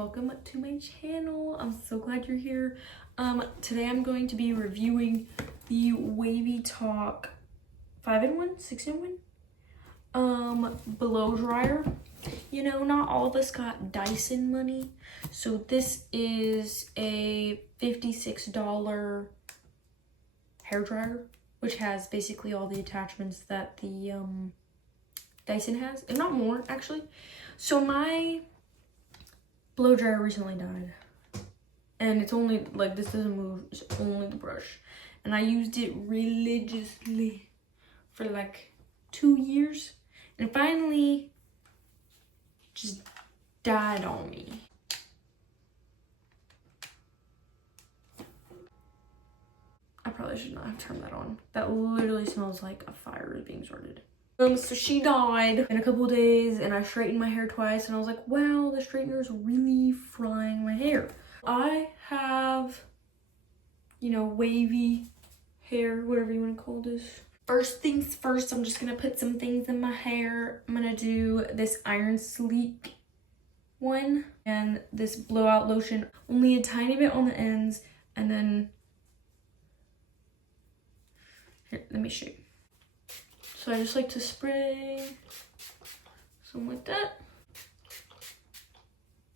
welcome to my channel. I'm so glad you're here. Today I'm going to be reviewing the Wavytalk 5-in-1, 6-in-1 blow dryer. You know, not all of us got Dyson money, so this is a $56 hair dryer, which has basically all the attachments that the Dyson has, if not more actually. So my blow dryer recently died, and it's only like, this doesn't move, it's only the brush, and I used it religiously for like 2 years, and finally just died on me. I probably should not have turned that on. That literally smells like a fire is being started. So she died in a couple of days, and I straightened my hair twice, and I was like, wow, the straightener is really frying my hair. I have, you know, wavy hair, whatever you want to call this. First things first, I'm just gonna put some things in my hair. I'm gonna do this Iron Sleek one and this blowout lotion, only a tiny bit on the ends, and then here, let me show you. So I just like to spray something like that.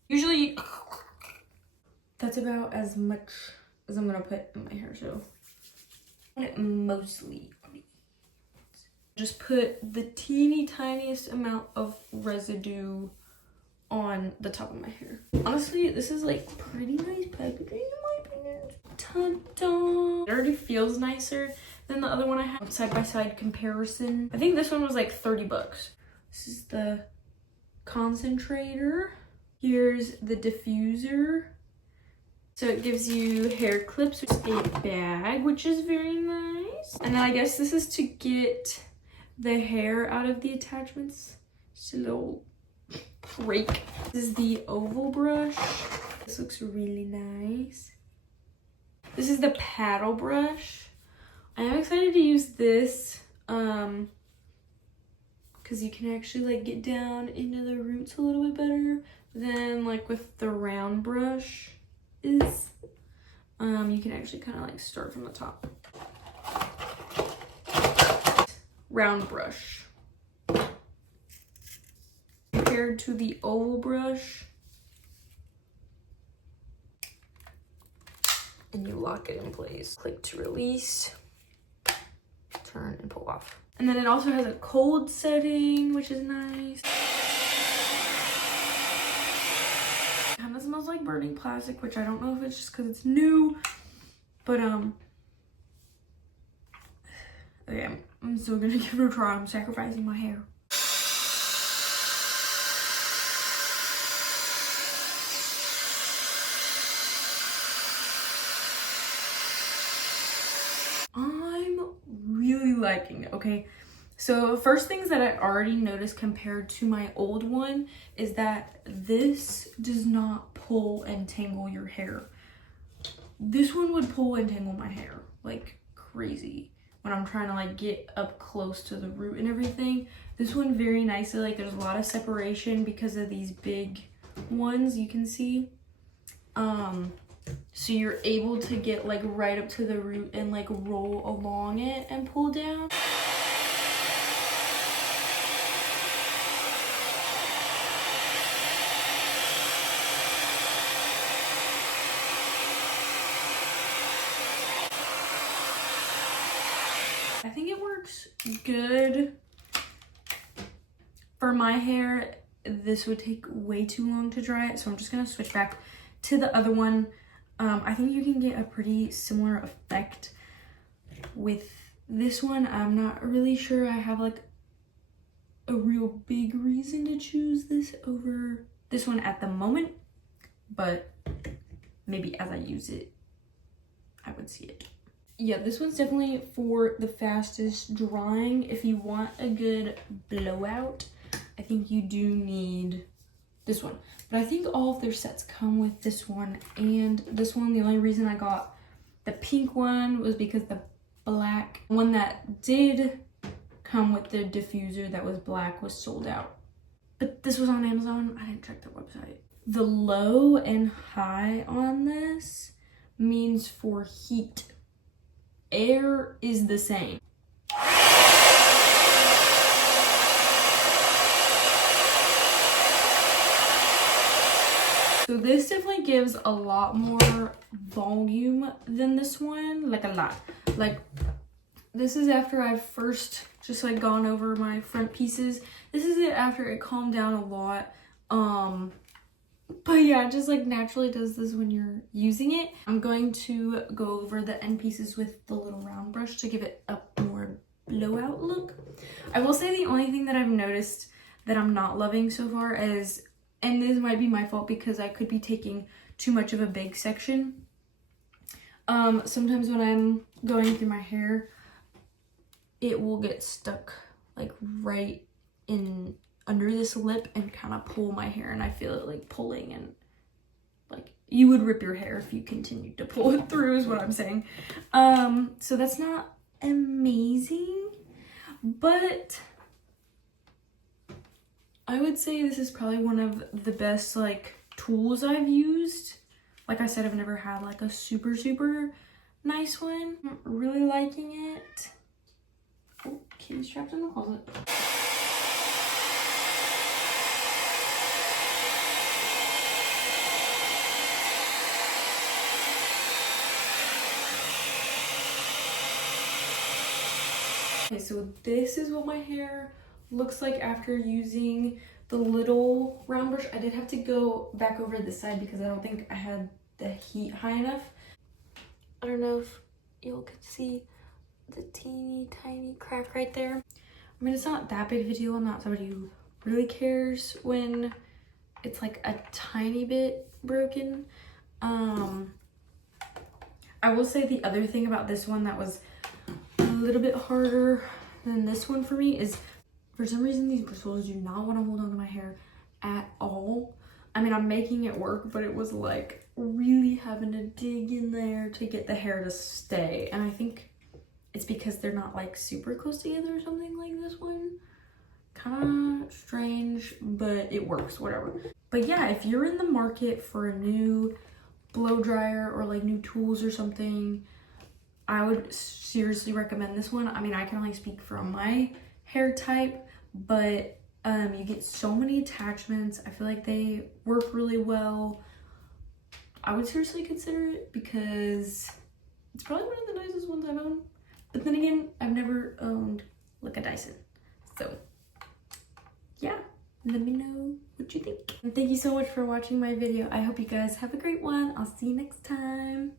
Usually that's about as much as I'm gonna put in my hair, so I want it mostly on me. Just put the teeny tiniest amount of residue on the top of my hair. Honestly, this is like pretty nice packaging in my opinion. Ta-da! It already feels nicer than the other one I had. Side-by-side comparison. I think this one was like 30 bucks. This is the concentrator. Here's the diffuser. So it gives you hair clips, a bag, which is very nice. And then I guess this is to get the hair out of the attachments. Just a little rake. This is the oval brush. This looks really nice. This is the paddle brush. I am excited to use this because you can actually like get down into the roots a little bit better than like with the round brush is. You can actually kind of like start from the top. Round brush compared to the oval brush, and you lock it in place. Click to release, turn and pull off. And then it also has a cold setting, which is nice. Kind of smells like burning plastic, which I don't know if it's just because it's new, but okay, I'm still gonna give it a try. I'm sacrificing my hair. Really liking it. Okay, so first things that I already noticed compared to my old one is that this does not pull and tangle your hair. This one would pull and tangle my hair like crazy when I'm trying to like get up close to the root and everything. This one very nicely, like there's a lot of separation because of these big ones you can see. So you're able to get like right up to the root and like roll along it and pull down. I think it works good. For my hair, this would take way too long to dry it, so I'm just gonna switch back to the other one. I think you can get a pretty similar effect with this one. I'm not really sure I have like a real big reason to choose this over this one at the moment, but maybe as I use it, I would see it. Yeah, this one's definitely for the fastest drying. If you want a good blowout, I think you do need this one. But I think all of their sets come with this one and this one. The only reason I got the pink one was because the black one that did come with the diffuser that was black was sold out. But this was on Amazon. I didn't check their website. the low and high on this means for heat. Air is the same. So this definitely gives a lot more volume than this one, like a lot. Like this is after I've first just like gone over my front pieces. This is it after it calmed down a lot. But yeah, it just like naturally does this when you're using it. I'm going to go over the end pieces with the little round brush to give it a more blowout look. I will say the only thing that I've noticed that I'm not loving so far is, and this might be my fault because I could be taking too much of a big section. Sometimes when I'm going through my hair, it will get stuck like right in under this lip and kind of pull my hair, and I feel it like pulling, and like you would rip your hair if you continued to pull it through is what I'm saying. So that's not amazing, but I would say this is probably one of the best like tools I've used. Like I said, I've never had like a super nice one. I'm really liking it. Oh, kitty's trapped in the closet. Okay, so this is what my hair looks like after using the little round brush. I did have to go back over this side because I don't think I had the heat high enough. I don't know if y'all could see the teeny tiny crack right there. I mean, it's not that big of a deal. I'm not somebody who really cares when it's like a tiny bit broken. I will say the other thing about this one that was a little bit harder than this one for me is, for some reason, these bristles do not want to hold on to my hair at all. I mean, I'm making it work, but it was like really having to dig in there to get the hair to stay. And I think it's because they're not like super close together or something like this one. Kind of strange, but it works, whatever. But yeah, if you're in the market for a new blow dryer or like new tools or something, I would seriously recommend this one. I mean, I can only speak from my hair type, but you get so many attachments. I feel like they work really well. I would seriously consider it because it's probably one of the nicest ones I've owned. But then again, I've never owned like a Dyson. So yeah, let me know what you think. And thank you so much for watching my video. I hope you guys have a great one. I'll see you next time.